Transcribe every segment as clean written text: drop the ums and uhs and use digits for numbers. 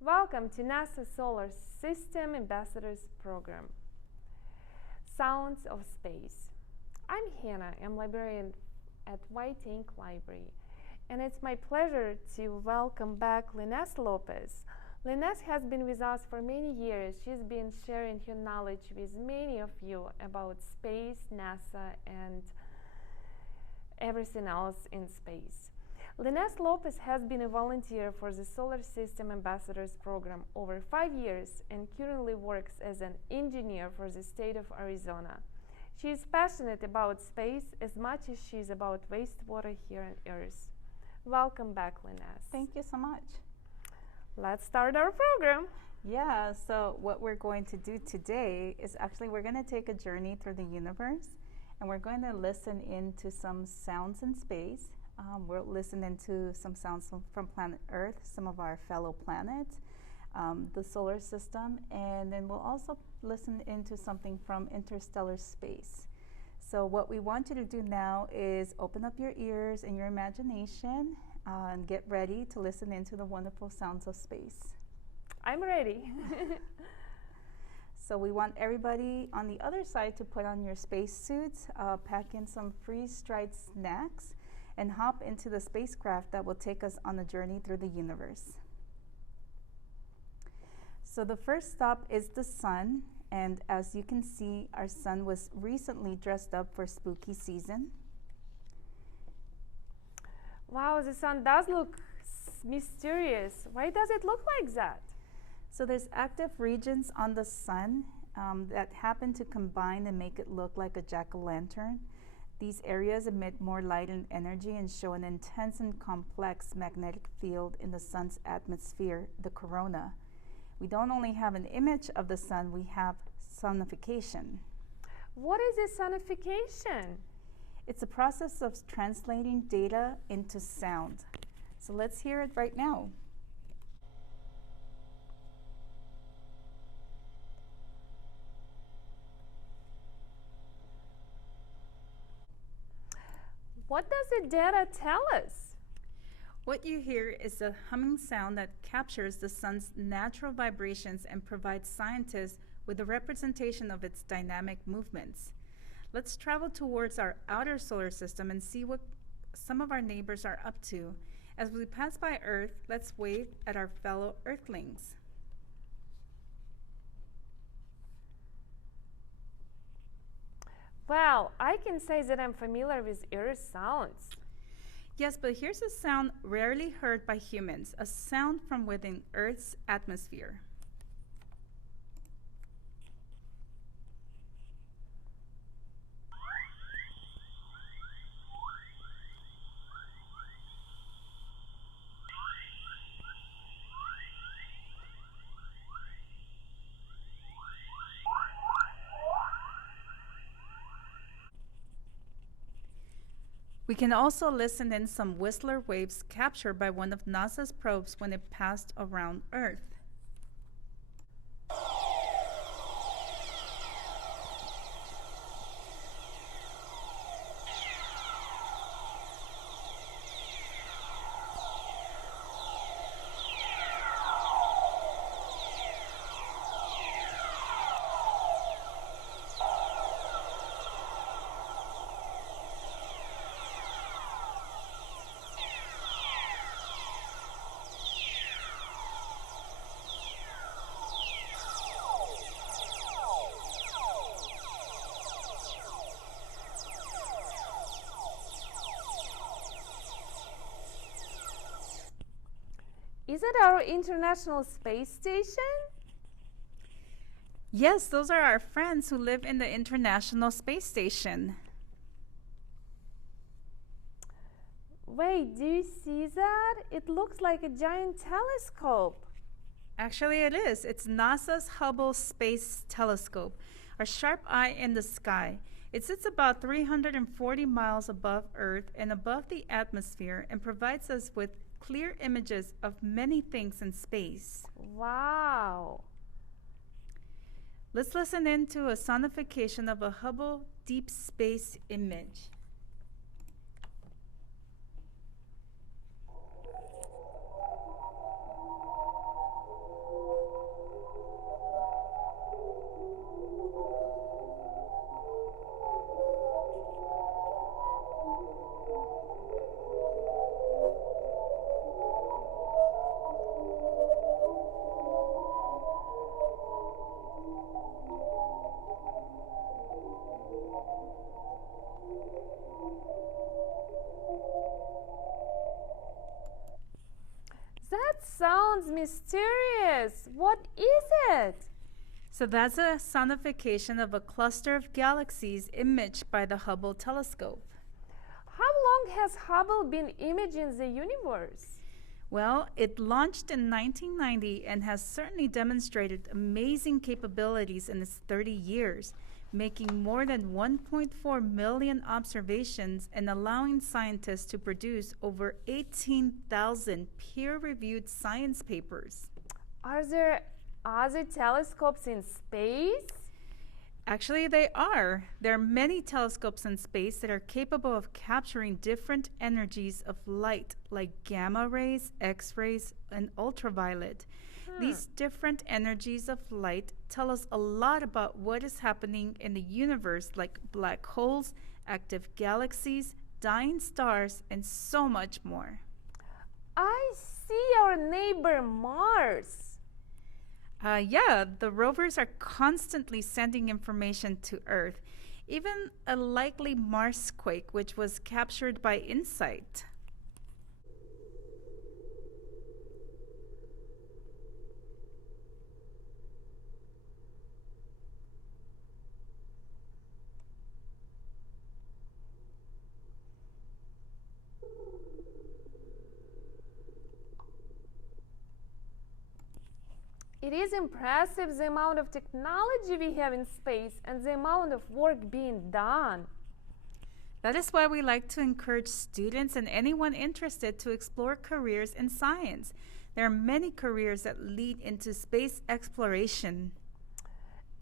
Welcome to NASA Solar System Ambassadors Program. Sounds of Space. I'm Hannah, I'm librarian at White Ink Library, and it's my pleasure to welcome back Linés Lopez. Linés has been with us for many years. She's been sharing her knowledge with many of you about space, NASA, and everything else in space. Linés Lopez has been a volunteer for the Solar System Ambassadors Program over 5 years and currently works as an engineer for the state of Arizona. She is passionate about space as much as she is about wastewater here on Earth. Welcome back, Linés. Thank you so much. Let's start our program. Yeah, so what we're going to do today is actually we're going to take a journey through the universe, and we're going to listen into some sounds in space. We'll listen into some sounds from planet Earth, some of our fellow planets, the solar system, and then we'll also listen into something from interstellar space. So what we want you to do now is open up your ears and your imagination and get ready to listen into the wonderful sounds of space. I'm ready. So we want everybody on the other side to put on your space suits, pack in some freeze-dried snacks, and hop into the spacecraft that will take us on a journey through the universe. So the first stop is the sun, and as you can see, our sun was recently dressed up for spooky season. Wow, the sun does look mysterious. Why does it look like that? So there's active regions on the sun that happen to combine and make it look like a jack-o'-lantern. These areas emit more light and energy and show an intense and complex magnetic field in the sun's atmosphere, the corona. We don't only have an image of the sun, we have sonification. What is a sonification? It's a process of translating data into sound. So let's hear it right now. What does the data tell us? What you hear is a humming sound that captures the sun's natural vibrations and provides scientists with a representation of its dynamic movements. Let's travel towards our outer solar system and see what some of our neighbors are up to. As we pass by Earth, let's wave at our fellow Earthlings. Well, I can say that I'm familiar with Earth sounds. Yes, but here's a sound rarely heard by humans, a sound from within Earth's atmosphere. We can also listen in some whistler waves captured by one of NASA's probes when it passed around Earth. Is it our International Space Station? Yes, those are our friends who live in the International Space Station. Wait, do you see that? It looks like a giant telescope. Actually, it is. It's NASA's Hubble Space Telescope, a sharp eye in the sky. It sits about 340 miles above Earth and above the atmosphere and provides us with clear images of many things in space. Wow. Let's listen in to a sonification of a Hubble deep space image. mysterious. What is it? So that's a sonification of a cluster of galaxies imaged by the Hubble telescope. How long has Hubble been imaging the universe? Well, it launched in 1990 and has certainly demonstrated amazing capabilities in its 30 years, making more than 1.4 million observations and allowing scientists to produce over 18,000 peer-reviewed science papers. Are there other telescopes in space? Actually, they are. There are many telescopes in space that are capable of capturing different energies of light, like gamma rays, X-rays, and ultraviolet. These different energies of light tell us a lot about what is happening in the universe, like black holes, active galaxies, dying stars, and so much more. I see our neighbor Mars. Yeah, the rovers are constantly sending information to Earth, even a likely Marsquake, which was captured by InSight. It is impressive the amount of technology we have in space and the amount of work being done. That is why we like to encourage students and anyone interested to explore careers in science. There are many careers that lead into space exploration.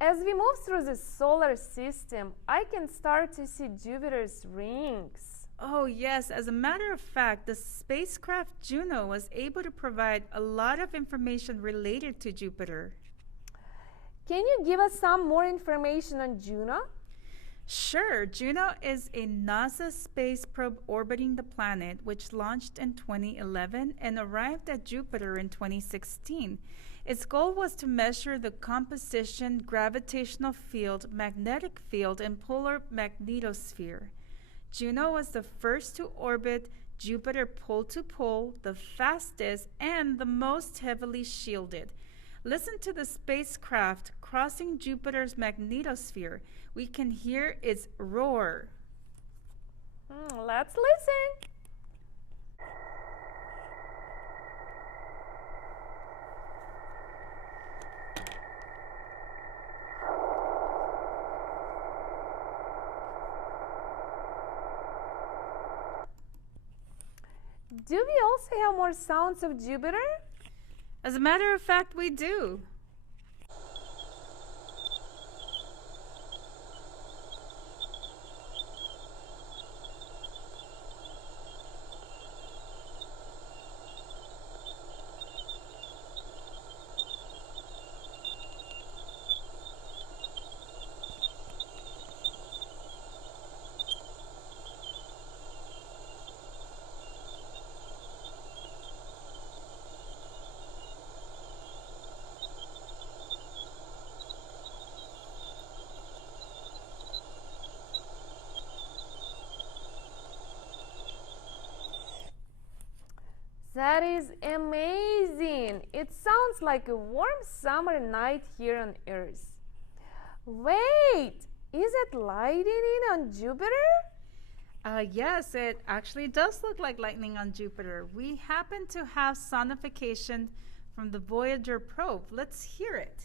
As we move through the solar system, I can start to see Jupiter's rings. Oh, yes. As a matter of fact, the spacecraft Juno was able to provide a lot of information related to Jupiter. Can you give us some more information on Juno? Sure. Juno is a NASA space probe orbiting the planet, which launched in 2011 and arrived at Jupiter in 2016. Its goal was to measure the composition, gravitational field, magnetic field, and polar magnetosphere. Juno was the first to orbit Jupiter pole to pole, the fastest, and the most heavily shielded. Listen to the spacecraft crossing Jupiter's magnetosphere. We can hear its roar. Let's listen. Do we also have more sounds of Jupiter? As a matter of fact, we do. That is amazing. It sounds like a warm summer night here on Earth. Wait, is it lightning on Jupiter? Yes, it actually does look like lightning on Jupiter. We happen to have sonification from the Voyager probe. Let's hear it.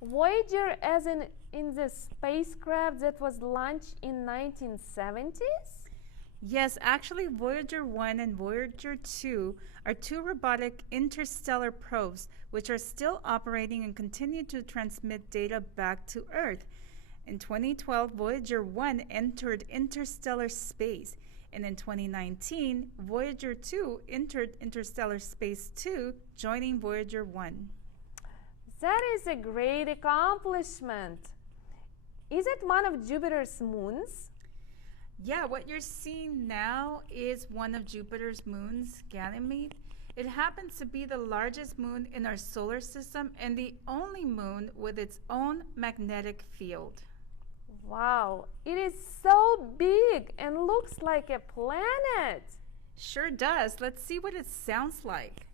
Voyager as in the spacecraft that was launched in 1970s? Yes, actually Voyager 1 and Voyager 2 are two robotic interstellar probes which are still operating and continue to transmit data back to Earth. In 2012, Voyager 1 entered interstellar space, and in 2019, Voyager 2 entered interstellar space 2, joining Voyager 1. That is a great accomplishment. Is it one of Jupiter's moons? Yeah, what you're seeing now is one of Jupiter's moons, Ganymede. It happens to be the largest moon in our solar system and the only moon with its own magnetic field. Wow, it is so big and looks like a planet. Sure does. Let's see what it sounds like.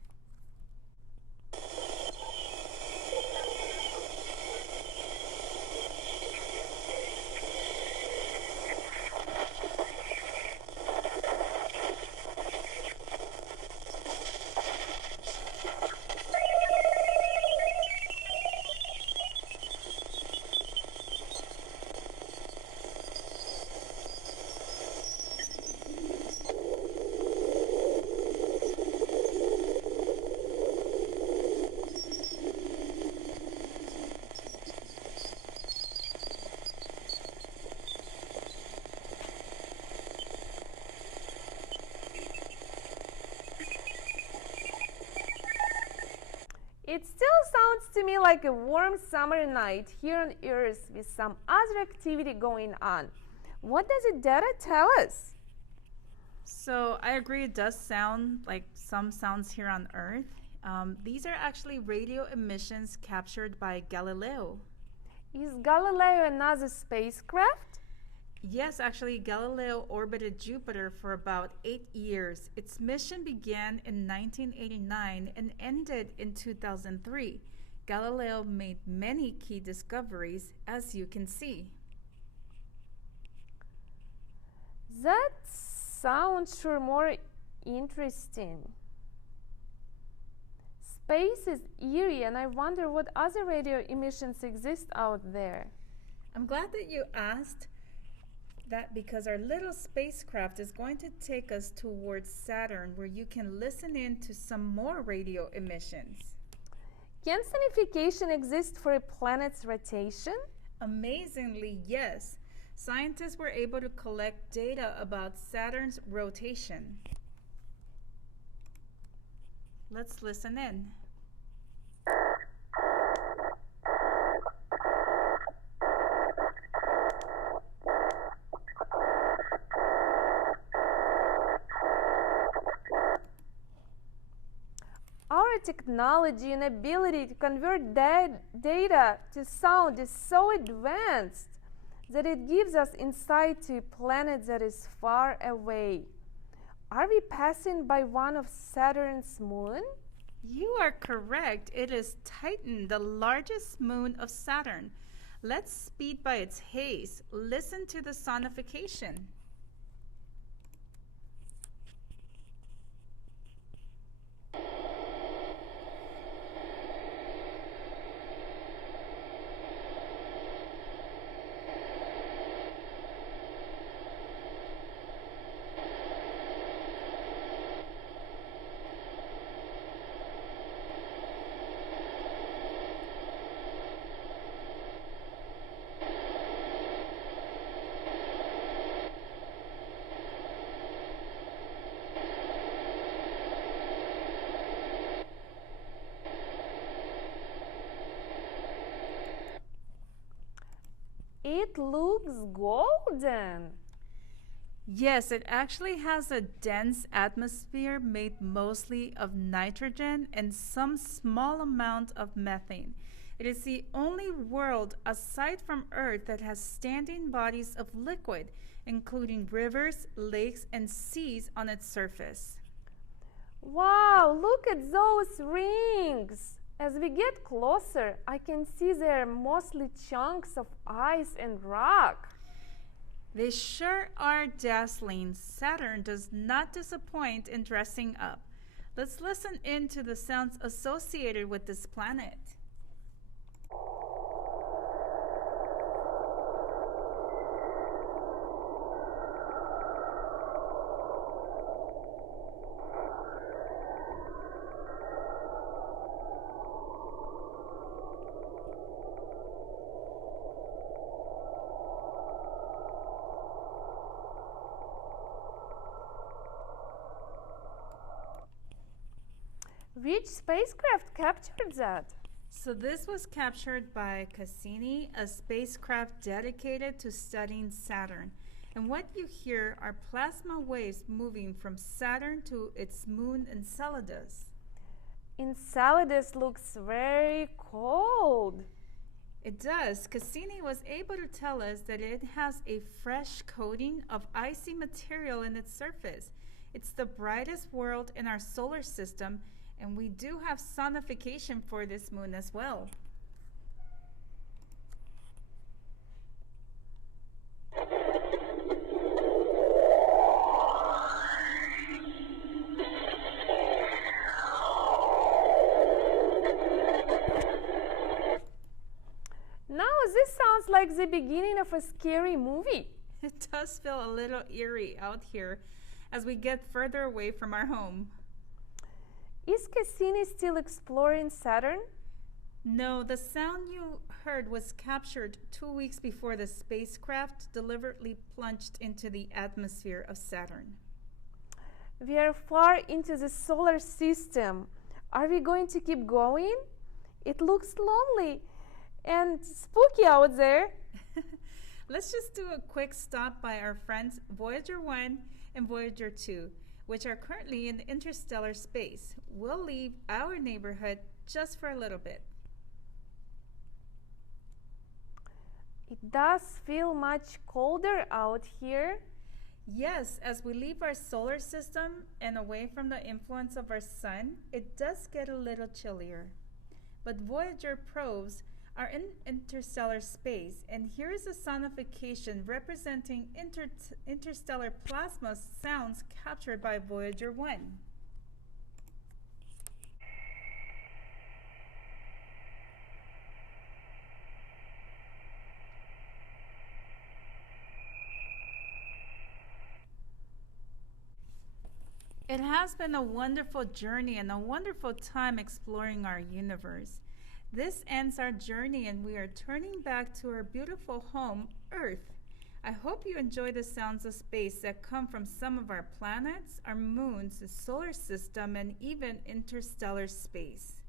It still sounds to me like a warm summer night here on Earth with some other activity going on. What does the data tell us? So I agree, it does sound like some sounds here on Earth. These are actually radio emissions captured by Galileo. Is Galileo another spacecraft? Yes, actually, Galileo orbited Jupiter for about 8 years. Its mission began in 1989 and ended in 2003. Galileo made many key discoveries, as you can see. That sounds sure more interesting. Space is eerie, and I wonder what other radio emissions exist out there. I'm glad that you asked that because our little spacecraft is going to take us towards Saturn, where you can listen in to some more radio emissions. Can sonification exist for a planet's rotation? Amazingly, yes. Scientists were able to collect data about Saturn's rotation. Let's listen in. Our technology and ability to convert data to sound is so advanced that it gives us insight to a planet that is far away. Are we passing by one of Saturn's moons? You are correct. It is Titan, the largest moon of Saturn. Let's speed by its haze. Listen to the sonification. It looks golden. Yes, it actually has a dense atmosphere made mostly of nitrogen and some small amount of methane. It is the only world aside from Earth that has standing bodies of liquid, including rivers, lakes, and seas on its surface. Wow, look at those rings. As we get closer, I can see they're mostly chunks of ice and rock. They sure are dazzling. Saturn does not disappoint in dressing up. Let's listen in to the sounds associated with this planet. Which spacecraft captured that? So this was captured by Cassini, a spacecraft dedicated to studying Saturn. And what you hear are plasma waves moving from Saturn to its moon Enceladus. Enceladus looks very cold. It does. Cassini was able to tell us that it has a fresh coating of icy material in its surface. It's the brightest world in our solar system, and we do have sonification for this moon as well. Now this sounds like the beginning of a scary movie. It does feel a little eerie out here as we get further away from our home. Is Cassini still exploring Saturn? No, the sound you heard was captured 2 weeks before the spacecraft deliberately plunged into the atmosphere of Saturn. We are far into the solar system. Are we going to keep going? It looks lonely and spooky out there. Let's just do a quick stop by our friends Voyager 1 and Voyager 2, which are currently in interstellar space. We'll leave our neighborhood just for a little bit. It does feel much colder out here. Yes, as we leave our solar system and away from the influence of our sun, it does get a little chillier. But Voyager probes are in interstellar space, and here is a sonification representing interstellar plasma sounds captured by Voyager 1. It has been a wonderful journey and a wonderful time exploring our universe. This ends our journey and we are turning back to our beautiful home, Earth. I hope you enjoy the sounds of space that come from some of our planets, our moons, the solar system, and even interstellar space.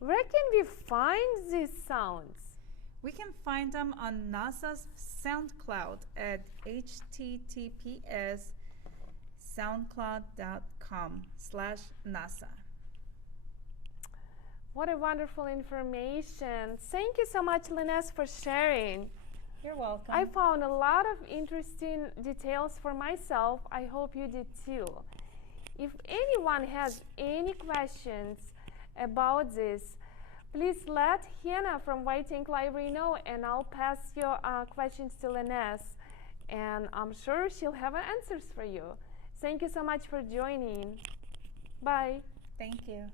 Where can we find these sounds? We can find them on NASA's SoundCloud at https://soundcloud.com/NASA. What a wonderful information. Thank you so much, Linus, for sharing. You're welcome. I found a lot of interesting details for myself. I hope you did too. If anyone has any questions about this, please let Hannah from White Ink Library know, and I'll pass your questions to Linus, and I'm sure she'll have answers for you. Thank you so much for joining. Bye. Thank you.